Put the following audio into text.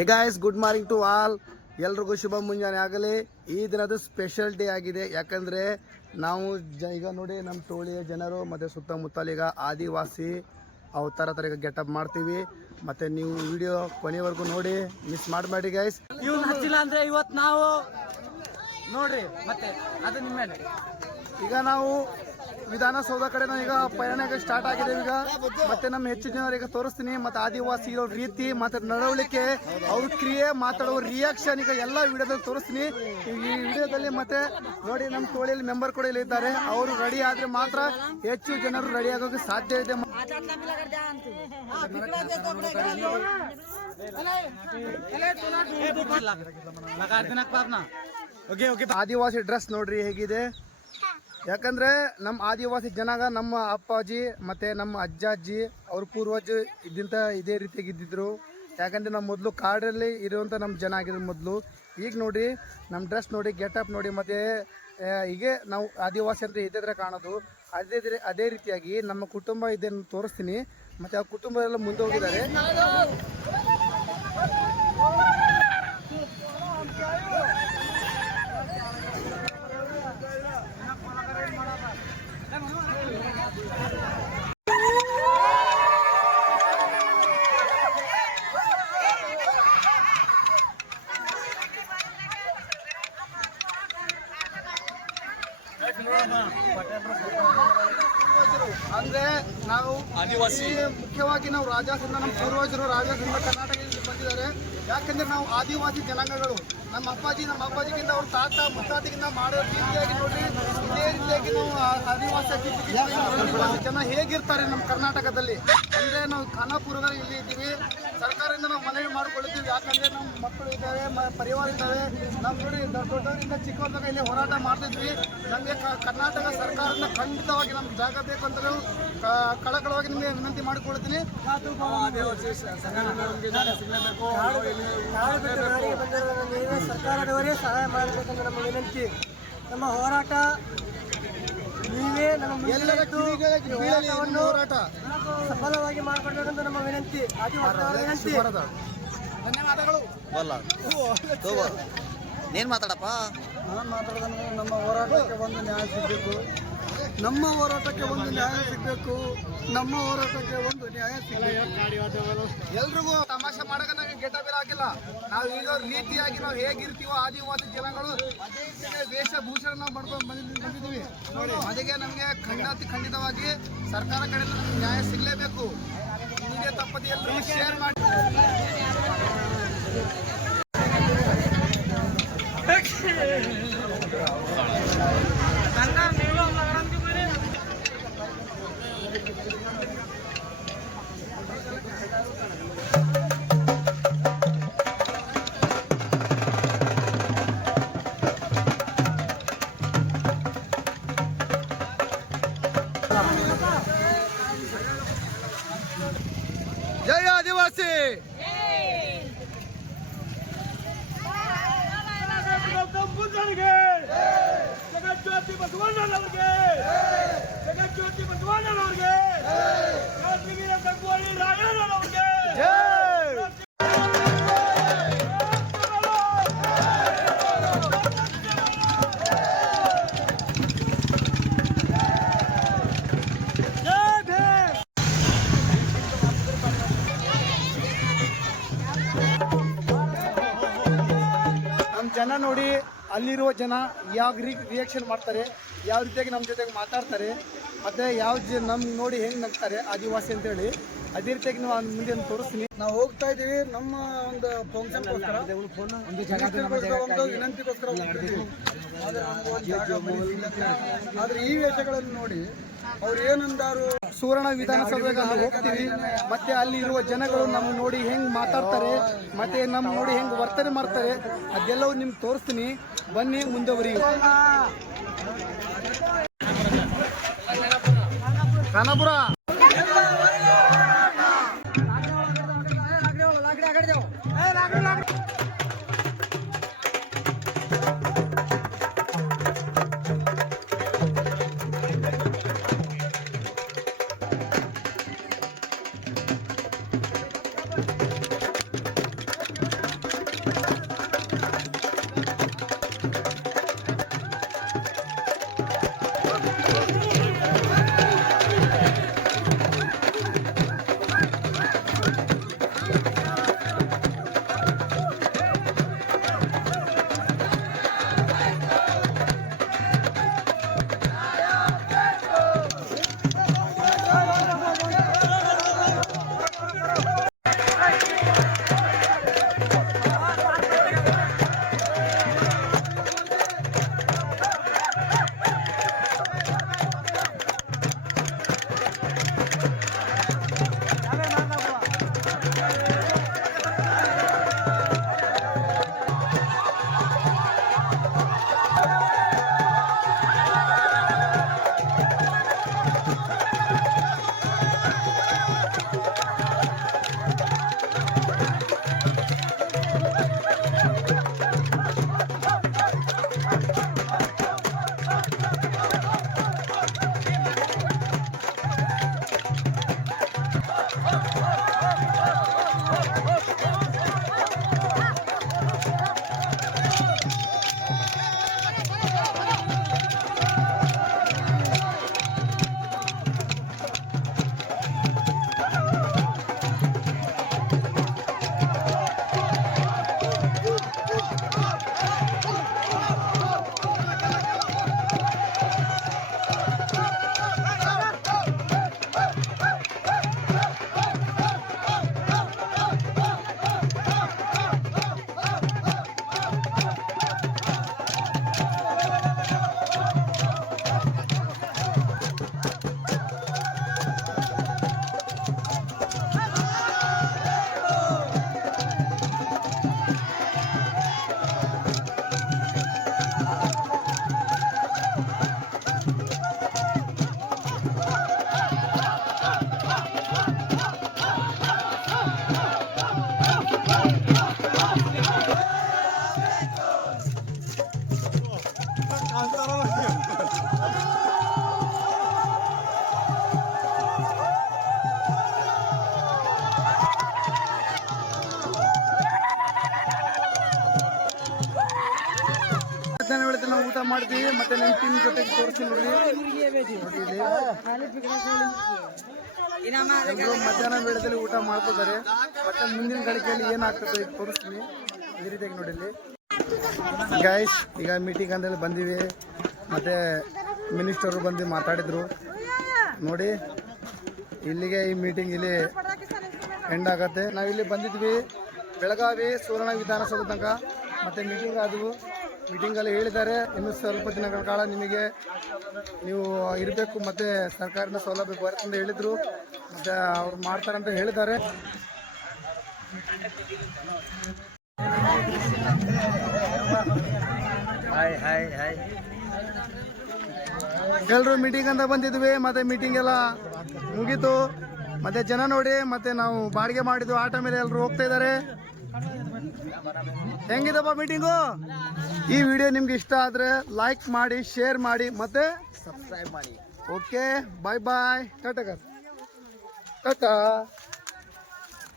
Hey guys good morning to all ಎಲ್ರಿಗೂ ಶುಭ ಮುಂಜಾನೆ ಆಗಲಿ. ಈ ದಿನದ ಸ್ಪೆಷಲ್ ಡೇ ಆಗಿದೆ. ಯಾಕಂದರೆ ನಾವು ಜ ಈಗ ನೋಡಿ ನಮ್ಮ ಟೋಳಿಯ ಜನರು ಮತ್ತು ಸುತ್ತಮುತ್ತಲ ಈಗ ಆದಿವಾಸಿ ಅವು ಥರ ಥರ ಈಗ ಗೆಟಪ್ ಮಾಡ್ತೀವಿ. ಮತ್ತು ನೀವು ವಿಡಿಯೋ ಕೊನೆವರೆಗೂ ನೋಡಿ ಮಿಸ್ ಮಾಡಬೇಡಿ ಗೈಸ್ ಇವ್ನು ಹಚ್ಚಿಲ್ಲ ಅಂದರೆ ಇವತ್ತು ನಾವು ನೋಡ್ರಿ ಮತ್ತೆ ಅದು ನಿಮ್ಮ ಈಗ ನಾವು ವಿಧಾನಸೌಧ ಕಡೆ ನಾವು ಈಗ ಪಯಣ ಸ್ಟಾರ್ಟ್ ಆಗಿದೆ ಈಗ. ಮತ್ತೆ ನಮ್ಮ ಹೆಚ್ಚು ಜನರಿಗೆ ತೋರಿಸ್ತೀನಿ. ಮತ್ತೆ ಆದಿವಾಸಿ ಇರೋ ರೀತಿ ಮತ್ತೆ ನಡವಳಿಕೆ ಅವ್ರ ಕ್ರಿಯೆ ಮಾತಾಡೋ ರಿಯಾಕ್ಷನ್ ಈಗ ಎಲ್ಲ ವಿಡಿಯೋದಲ್ಲಿ ತೋರಿಸ್ತೀನಿ. ಈ ವಿಡಿಯೋದಲ್ಲಿ ಮತ್ತೆ ನೋಡಿ ನಮ್ಮ ತೋಳಿಯಲ್ಲಿ ಮೆಂಬರ್ ಕೂಡ ಇಲ್ಲಿ ಇದ್ದಾರೆ. ಅವರು ರೆಡಿ ಆದ್ರೆ ಮಾತ್ರ ಹೆಚ್ಚು ಜನರು ರೆಡಿ ಆಗೋಕೆ ಸಾಧ್ಯ ಇದೆ. ಆದಿವಾಸಿ ಡ್ರೆಸ್ ನೋಡ್ರಿ ಹೇಗಿದೆ? ಯಾಕಂದ್ರೆ ನಮ್ಮ ಆದಿವಾಸಿ ಜನಾಗ ನಮ್ಮ ಅಪ್ಪಾಜಿ ಮತ್ತೆ ನಮ್ಮ ಅಜ್ಜ ಅಜ್ಜಿ ಅವ್ರ ಪೂರ್ವಜ ಇದ್ದಿಂತ ಇದೇ ರೀತಿಯಾಗಿ ಇದ್ದಿದ್ರು. ಯಾಕಂದ್ರೆ ನಮ್ಮ ಮೊದಲು ಕಾಡಲ್ಲಿ ಇರುವಂಥ ನಮ್ಮ ಜನ ಆಗಿದ್ರು ಮೊದಲು. ಈಗ ನೋಡಿ ನಮ್ಮ ಡ್ರೆಸ್ ನೋಡಿ ಗೆಟಪ್ ನೋಡಿ, ಮತ್ತೆ ಹೀಗೆ ನಾವು ಆದಿವಾಸಿ ಅಂತ ಇದೇ ಥರ ಕಾಣೋದು. ಅದೇ ತರ- ಅದೇ ರೀತಿಯಾಗಿ ನಮ್ಮ ಕುಟುಂಬ ಇದನ್ನು ತೋರಿಸ್ತೀನಿ. ಮತ್ತೆ ಆ ಕುಟುಂಬ ಎಲ್ಲ ಮುಂದೆ ಹೋಗಿದ್ದಾರೆ. ಆದಿವಾಸಿ. ಮುಖ್ಯವಾಗಿ ನಾವು ರಾಜಾಸಿಂದ ನಮ್ಮ ಪೂರ್ವಜರು ರಾಜಾಸಿಂದ ಕರ್ನಾಟಕದಿಂದ ಬಂದಿದ್ದಾರೆ. ಯಾಕಂದ್ರೆ ನಾವು ಆದಿವಾಸಿ ಜನಾಂಗಗಳು. ನಮ್ಮ ಅಪ್ಪಾಜಿ ನಮ್ಮ ಅಪ್ಪಾಜಿಗಿಂತ ಅವ್ರ ತಾತ ಮುತ್ತಾತಿಗಿಂತ ಮಾಡೋ ರೀತಿಯಾಗಿ ನೋಡ್ರಿ ಇದೇ ರೀತಿಯಾಗಿ ನಾವು ಆದಿವಾಸಿ ಜನ ಹೇಗಿರ್ತಾರೆ ನಮ್ಮ ಕರ್ನಾಟಕದಲ್ಲಿ? ಅಂದ್ರೆ ನಾವು ಖಾನಾಪುರದಲ್ಲಿ ಇಲ್ಲಿ ಇದ್ದೀವಿ. ಸರ್ಕಾರದಿಂದ ನಾವು ಮನವಿ ಮಾಡ್ಕೊಳ್ತೀವಿ ಯಾಕಂದ್ರೆ ನಮ್ಮ ಮಕ್ಕಳು ಇದ್ದಾವೆ ಮ- ಪರಿವಾರ ಇದ್ದಾವೆ. ನಾವು ನೋಡಿ ದೊಡ್ಡ ದೊಡ್ಡವರಿಂದ ಚಿಕ್ಕವರಿಂದ ಇಲ್ಲಿ ಹೋರಾಟ ಮಾಡ್ತಿದ್ವಿ. ನಮಗೆ ಕರ್ನಾಟಕ ಸರ್ಕಾರದಿಂದ ಖಂಡಿತವಾಗಿ ನಮ್ಗೆ ಜಾಗ ಬೇಕು ಅಂತ ನಾವು ಕಳಕಳವಾಗಿ ನಿಮಗೆ ವಿನಂತಿ ಮಾಡಿಕೊಳ್ತೀನಿ ಸರ್ಕಾರದವರೇ ಸಹಾಯ ಮಾಡಬೇಕೆಂದು ನಮ್ಮ ವಿನಂತಿ. ನಮ್ಮ ಹೋರಾಟ ನೀವೇ ನಮ್ಮ ಹೋರಾಟ. ಸಫಲವಾಗಿ ಮಾಡಿಕೊಡಬೇಕೆಂದು ನಮ್ಮ ವಿನಂತಿ. ವಿನಂತಿ. ಧನ್ಯವಾದಗಳು. ಏನ್ ಮಾತಾಡಪ್ಪ. ನಾನು ಮಾತಾಡೋದಂದ್ರೆ ನಮ್ಮ ಹೋರಾಟಕ್ಕೆ ಒಂದು ನ್ಯಾಯ ಸಿಗಬೇಕು. ನಮ್ಮ ಹೋರಾಟಕ್ಕೆ ಒಂದು ನ್ಯಾಯ ಸಿಗಬೇಕು, ನಮ್ಮ ಹೋರಾಟಕ್ಕೆ ಒಂದು ನ್ಯಾಯ ಸಿಗಬೇಕು. ಎಲ್ರಿಗೂ ತಮಾಷೆ ಮಾಡೋಕೆ ನಮಗೆ ಗೆಟ ಬೇರೆ ಆಗಿಲ್ಲ. ನಾವು ಈಗ ರೀತಿಯಾಗಿ ನಾವು ಹೇಗಿರ್ತೀವೋ ಆದಿವಾಸಿ ಜನಗಳು ಅದೇ ವೇಷಭೂಷಣ ನಾವು ಮಾಡ್ಕೊಂಡು ಬಂದಿದ್ದೀವಿ. ಅದಕ್ಕೆ ನಮಗೆ ಖಂಡಿತ ಖಂಡಿತವಾಗಿ ಸರ್ಕಾರ ಕಡೆಯಿಂದ ನಮ್ಗೆ ನ್ಯಾಯ ಸಿಗಲೇಬೇಕು. ಮುಂದೆ ತಪ್ಪದೆ ಎಲ್ಲರಿಗೂ ಶೇರ್ ಮಾಡಿ. जय आदिवासी। जगत ज्योति बसवण्ण जगत ज्योति बसवण्ण रायण ಜನ ನೋಡಿ ಅಲ್ಲಿರುವ ಜನ ಯಾವ ರೀ ರಿಯಾಕ್ಷನ್ ಮಾಡ್ತಾರೆ, ಯಾವ ರೀತಿಯಾಗಿ ನಮ್ಮ ಜೊತೆಗೆ ಮಾತಾಡ್ತಾರೆ, ಮತ್ತೆ ಯಾವ ಜ ನಮ್ಮ ನೋಡಿ ಹೆಂಗೆ ನಗ್ತಾರೆ ಆದಿವಾಸಿ ಅಂತೇಳಿ. ಅದೇ ರೀತಿಯಾಗಿ ನಾವು ಮುಂದೆ ತೋರಿಸ್ತೀನಿ. ನಾವು ಹೋಗ್ತಾ ಇದ್ದೀವಿ ನಮ್ಮ ಒಂದು ಫಂಕ್ಷನ್ಗೋಸ್ಕರ. ಒಂದು ವಿನಂತಿಗೋಸ್ಕರ ಹೋಗ್ತಿದ್ದೀವಿ ಆದ್ರೆ ಈ ವೇಷಗಳನ್ನು ನೋಡಿ ಅವ್ರು ಏನಂದಾರು ಸುವರ್ಣ ವಿಧಾನಸಭೆಗೆ ನಾವು ಹೋಗ್ತೀವಿ. ಮತ್ತೆ ಅಲ್ಲಿ ಇರುವ ಜನಗಳು ನಮ್ಮ ನೋಡಿ ಹೆಂಗ್ ಮಾತಾಡ್ತಾರೆ ಮತ್ತೆ ನಮ್ಮ ನೋಡಿ ಹೆಂಗ್ ವರ್ತನೆ ಮಾಡ್ತಾರೆ ಅದೆಲ್ಲವೂ ನಿಮ್ಗೆ ತೋರಿಸ್ತೀನಿ. ಬನ್ನಿ ಮುಂದುವರಿ ಖಾನಾಪುರ ನಾವು ಊಟ ಮಾಡ್ತೀವಿ ಮಧ್ಯಾಹ್ನ ವೇಳೆದಲ್ಲಿ ಊಟ ಮಾಡ್ತಿದ್ದಾರೆ. ಮತ್ತೆ ಮುಂದಿನ ಗಳಿಕೆಯಲ್ಲಿ ಏನಾಗ್ತದೆ ತೋರಿಸ್ತೀನಿ. ಈ ರೀತಿಯಾಗಿ ನೋಡಿ ಗೈಸ್ ಈಗ ಮೀಟಿಂಗ್ ಅಂದೇಳಿ ಬಂದಿವಿ. ಮತ್ತೆ ಮಿನಿಸ್ಟರ್ ಬಂದು ಮಾತಾಡಿದ್ರು. ನೋಡಿ, ಇಲ್ಲಿಗೆ ಈ ಮೀಟಿಂಗ್ ಇಲ್ಲಿ ಎಂಡ್ ಆಗತ್ತೆ. ಇಲ್ಲಿ ಬಂದಿದ್ವಿ ಬೆಳಗಾವಿ ಸುವರ್ಣ ವಿಧಾನಸೌಧ ತನಕ. ಮತ್ತೆ ಮೀಟಿಂಗ್ ಆದವು ಮೀಟಿಂಗಲ್ಲಿ ಹೇಳಿದ್ದಾರೆ. ಇನ್ನು ಸ್ವಲ್ಪ ದಿನಗಳ ಕಾಲ ನಿಮಗೆ ನೀವು ಇರಬೇಕು ಮತ್ತೆ ಸರ್ಕಾರದ ಸೌಲಭ್ಯ ಬರುತ್ತೆ ಅಂತ ಹೇಳಿದ್ರು. ಮತ್ತೆ ಅವ್ರು ಮಾಡ್ತಾರೆ ಅಂತ ಹೇಳಿದ್ದಾರೆ. ಹಾಯ್ ಹಾಯ್ ಹಾಯ್ ಎಲ್ಲರೂ ಮೀಟಿಂಗ್ ಅಂತ ಬಂದಿದ್ವಿ ಮತ್ತೆ ಮೀಟಿಂಗ್ ಎಲ್ಲ ಮುಗೀತು. ಮತ್ತೆ ಜನ ನೋಡಿ ಮತ್ತೆ ನಾವು ಬಾಡಿಗೆ ಮಾಡಿದ್ವಿ ಆಟೋ ಮೇಲೆ ಎಲ್ಲರೂ ಹೋಗ್ತಾ ಇದ್ದಾರೆ. ಹೆಂಗಿದಪ್ಪ ಮೀಟಿಂಗು ಈ ವಿಡಿಯೋ ನಿಮ್ಗೆ ಇಷ್ಟ ಆದ್ರೆ ಲೈಕ್ ಮಾಡಿ ಶೇರ್ ಮಾಡಿ ಮತ್ತೆ ಸಬ್ಸ್ಕ್ರೈಬ್ ಮಾಡಿ. ಓಕೆ ಬಾಯ್ ಬಾಯ್ ಟಾಟಾ ಟಾಟಾ